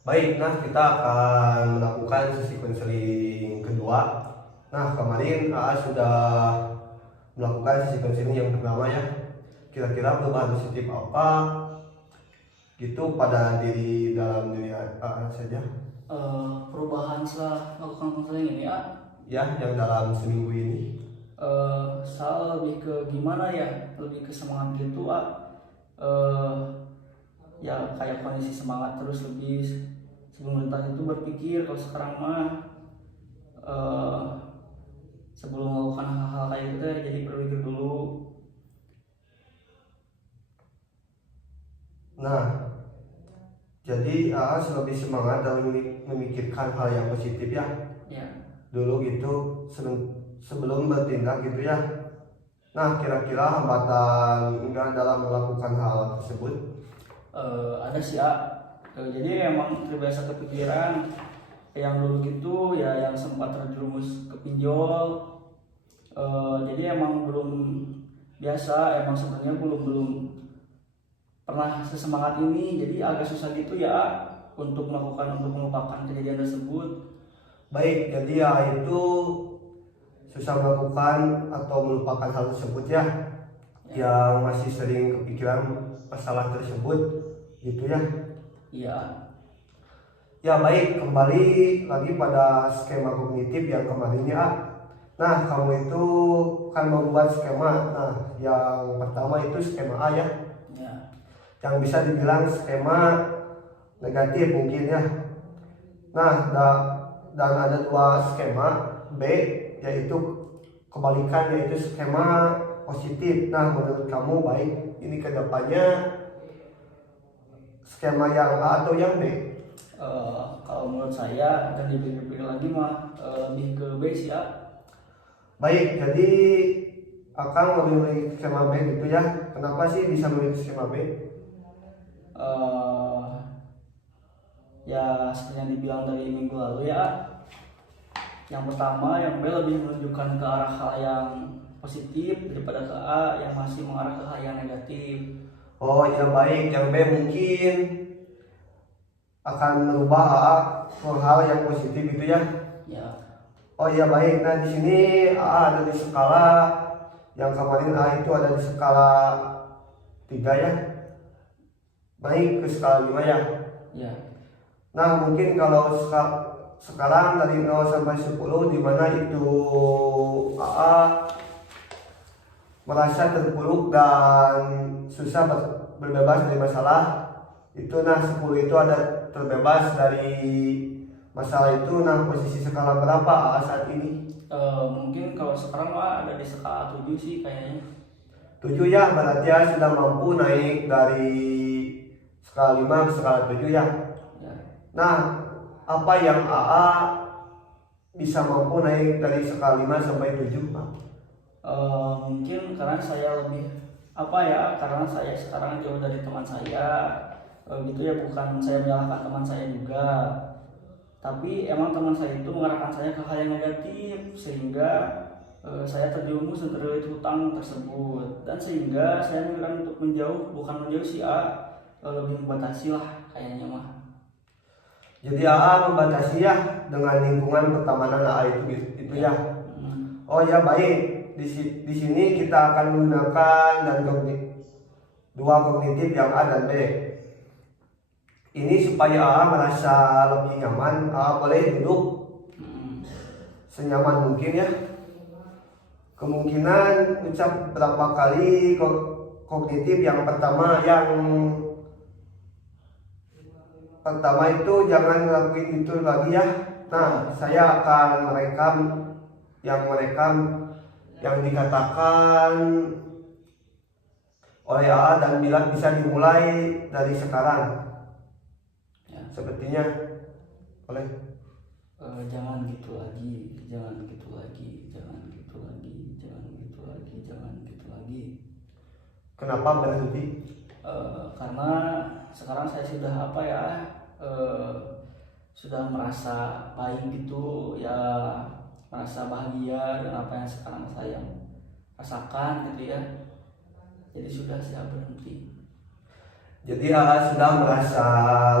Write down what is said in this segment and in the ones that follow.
Baik, nah kita akan melakukan sesi konseling kedua. Nah, kemarin AA sudah melakukan sesi konseling yang pertama ya. Kira-kira perubahan positif apa gitu pada dalam diri AA saja? Perubahan setelah melakukan konseling ini ya, Yang dalam seminggu ini. saya lebih ke gimana ya, lebih ke semangat gitu eh, ya kayak kondisi semangat terus lebih sebelum lintas itu berpikir. Kalau sekarang mah eh, sebelum melakukan hal-hal kayak gitu ya, jadi berpikir dulu. Nah, jadi AA lebih semangat dalam memikirkan hal yang positif ya. Ya, Dulu gitu sebelum bertindak gitu ya. Nah, kira-kira hambatan enggak dalam melakukan hal tersebut? ada sih ya. Jadi emang terbiasa kepikiran yang dulu gitu ya, yang sempat terjerumus ke pinjol. Jadi emang belum biasa, emang sebenarnya belum belum pernah sesemangat ini, jadi agak susah gitu ya untuk melupakan kejadian tersebut. Baik, jadi ya itu susah melakukan atau melupakan hal tersebut ya, yang masih sering kepikiran masalah tersebut gitu ya. Iya. Ya baik, kembali lagi pada skema kognitif yang kemarin ya. Nah, kamu itu kan membuat skema. Nah, yang pertama itu skema A ya, Ya. yang bisa dibilang skema negatif mungkin ya. Nah, dan ada dua skema B, yaitu kebalikan, yaitu skema positif. Nah, menurut kamu baik ini kedepannya skema yang A atau yang B? Kalau menurut saya dan dipikir-pikir lagi mah lebih ke B sih ya. Baik, jadi akan memilih skema B gitu ya. Kenapa sih bisa memilih skema B? Eh, Ya seperti yang dibilang dari minggu lalu ya. Yang pertama, yang B lebih menunjukkan ke arah hal yang positif daripada ke A yang masih mengarah ke hal yang negatif. Oh ya baik, yang B mungkin akan merubah AA ke hal yang positif gitu ya. Ya. Oh iya baik, nah di sini AA ada di skala yang kemarin A itu ada di skala 3 ya. Baik ke skala 5 ya. Ya. Nah mungkin kalau sekarang dari 0 sampai 10 di mana itu AA merasa terpuruk dan susah berbebas dari masalah itu. Nah 10 itu ada terbebas dari masalah itu. Nah posisi skala berapa AA saat ini? Mungkin kalau sekarang mah ada di skala 7 sih kayaknya. 7 ya, berarti ya sudah mampu naik dari skala 5 ke skala 7 ya. Ya. Nah, apa yang AA bisa mampu naik dari skala 5 sampai 7? Mungkin karena saya lebih karena saya sekarang jauh dari teman saya. Gitu ya, bukan saya menyalahkan teman saya juga, tapi emang teman saya itu mengarahkan saya ke hal yang negatif sehingga saya terjerumus dan terlilit hutang tersebut, dan sehingga saya memilih untuk menjauh, bukan menjauh sih lebih membatasi lah kayaknya mah. Jadi AA membatasi ya dengan lingkungan pertemanan AA itu ya. Oh ya baik, di sini kita akan menggunakan dua kognitif yang A dan B. Ini supaya AA merasa lebih nyaman, AA boleh duduk senyaman mungkin ya. Kemungkinan ucap berapa kali kognitif yang pertama itu jangan ngelakuin itu lagi ya. Nah, saya akan merekam yang dikatakan oleh AA dan bilang bisa dimulai dari sekarang. Ya. Sepertinya oleh Jangan gitu lagi, jangan gitu lagi, jangan gitu lagi, jangan gitu lagi, jangan gitu lagi. Kenapa berhenti? Karena sekarang saya sudah sudah merasa baik gitu ya, merasa bahagia dengan apa yang sekarang saya rasakan gitu ya. Jadi sudah saya berhenti. Jadi AA sudah merasa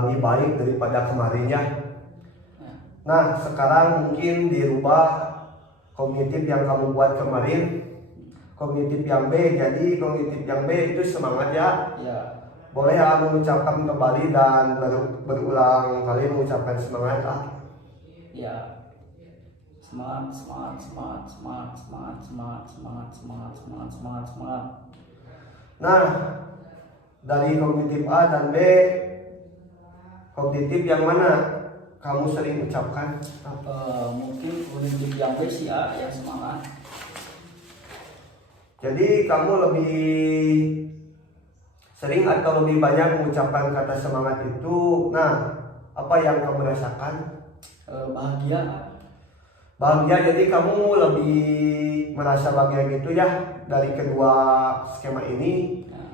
lebih baik daripada kemarin ya. Ya. Nah sekarang mungkin dirubah kognitif yang kamu buat kemarin, kognitif yang B. Jadi kognitif yang B itu semangat ya. Ya. Boleh mengucapkan kembali dan berulang kali mengucapkan semangat Ya. Semangat, semangat, semangat, semangat, semangat, semangat, semangat, semangat, semangat, semangat, semangat. Nah dari kognitif A dan B, kognitif yang mana kamu sering ucapkan? Mungkin kognitif yang B sih A, yang semangat. Jadi kamu lebih sering atau lebih banyak mengucapkan kata semangat itu. Nah, apa yang kamu rasakan? Bahagia. Bahagia, jadi kamu lebih merasa bahagia gitu ya dari kedua skema ini. Ya.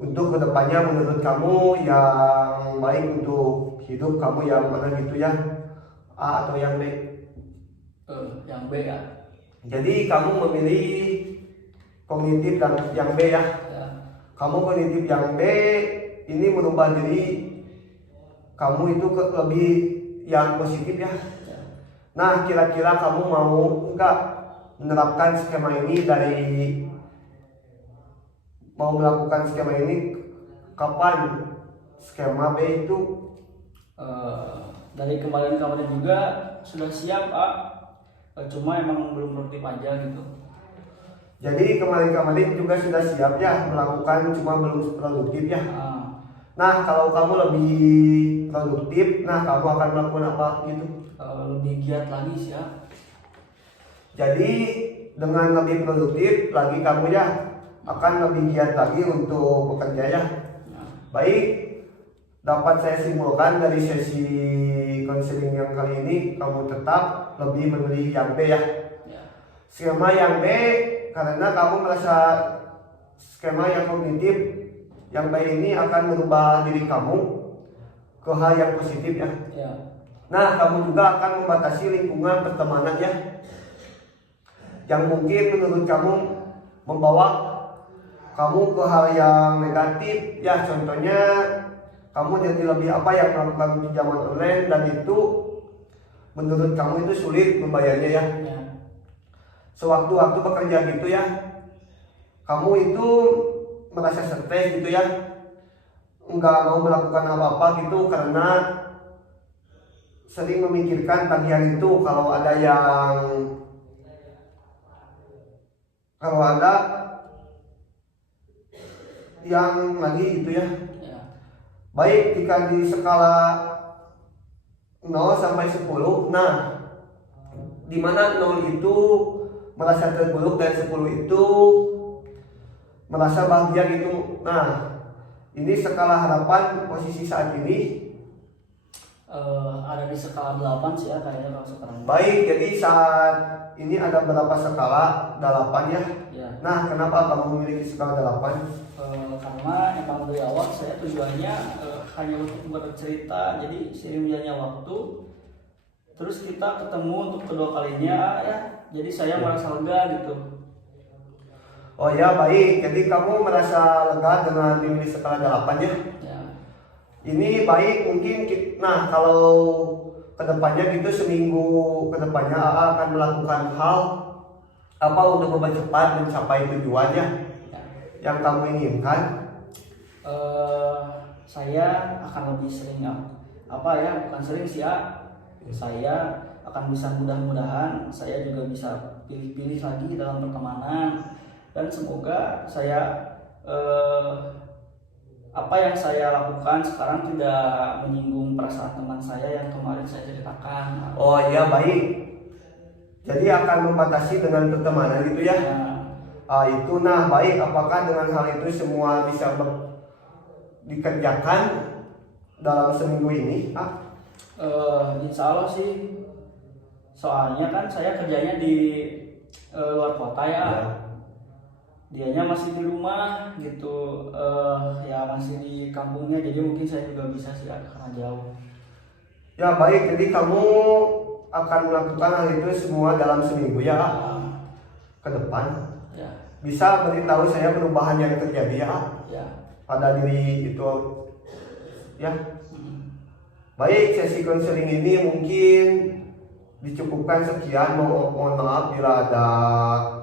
Untuk kedepannya menurut kamu yang baik untuk hidup kamu yang mana gitu ya? A atau yang B? Yang B ya. Jadi kamu memilih kognitif dan yang B ya. Ya. Kamu kognitif yang B ini merubah diri kamu itu ke lebih yang positif ya. Ya. Nah kira-kira kamu mau enggak menerapkan skema ini mau melakukan skema ini kapan? Skema B itu Dari kemarin-kemarin juga sudah siap A. Cuma emang belum produktif aja gitu. jadi kemarin-kemarin juga sudah siap ya melakukan, cuma belum produktif ya. Nah kalau kamu lebih produktif, nah kamu akan melakukan apa gitu? Lebih giat lagi sih ya. Jadi dengan lebih produktif lagi kamu ya akan lebih giat lagi untuk bekerja ya. Baik, dapat saya simpulkan dari sesi konseling yang kali ini kamu tetap lebih memilih yang B ya. Skema yang B karena kamu merasa skema yang kognitif yang B ini akan merubah diri kamu ke hal yang positif ya. Nah kamu juga akan membatasi lingkungan pertemanan ya, yang mungkin menurut kamu membawa kamu ke hal yang negatif ya. Contohnya kamu jadi lebih yang melakukan pinjaman online dan itu menurut kamu itu sulit membayarnya ya. Sewaktu-waktu bekerja gitu ya, kamu itu merasa stres gitu ya, nggak mau melakukan apa-apa gitu karena sering memikirkan tagihan itu. Kalau ada yang lagi gitu ya. Baik, jika di skala 0 sampai 10, nah di mana 0 itu merasa terburuk dan 10 itu merasa bahagia gitu. Nah, ini skala harapan posisi saat ini Ada di skala 8 sih ya kayaknya kalau sekarang. Baik, jadi saat ini ada berapa skala? 8 ya. Nah, kenapa kamu memiliki skala 8? Karena emang dari awal saya tujuannya hanya untuk bercerita, jadi seiring berjalannya waktu terus kita ketemu untuk kedua kalinya ya, jadi saya merasa lega gitu. Oh ya, baik, jadi kamu merasa lega dengan memilih skala 8 ya? Ini baik, mungkin nah kalau kedepannya gitu seminggu kedepannya AA akan melakukan hal apa untuk mempercepat mencapai tujuannya yang kamu inginkan. Saya akan lebih sering bukan sering sih ya, saya akan bisa mudah-mudahan saya juga bisa pilih-pilih lagi dalam pertemanan, dan semoga saya apa yang saya lakukan sekarang tidak menyinggung perasaan teman saya yang kemarin saya ceritakan. Oh iya, baik, jadi akan membatasi dengan pertemanan gitu ya. Itu nah baik, apakah dengan hal itu semua bisa dikerjakan dalam seminggu ini? Insya Allah sih, soalnya kan saya kerjanya di luar kota ya. Dianya masih di rumah gitu, ya masih di kampungnya, jadi mungkin saya juga bisa sih karena jauh. Ya baik, jadi kamu akan melakukan hal itu semua dalam seminggu ya ke depan. Bisa beritahu saya perubahan yang terjadi ya pada diri itu ya. Baik, sesi konseling ini mungkin dicukupkan sekian. Mohon maaf bila ada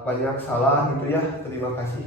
banyak salah gitu ya. Terima kasih.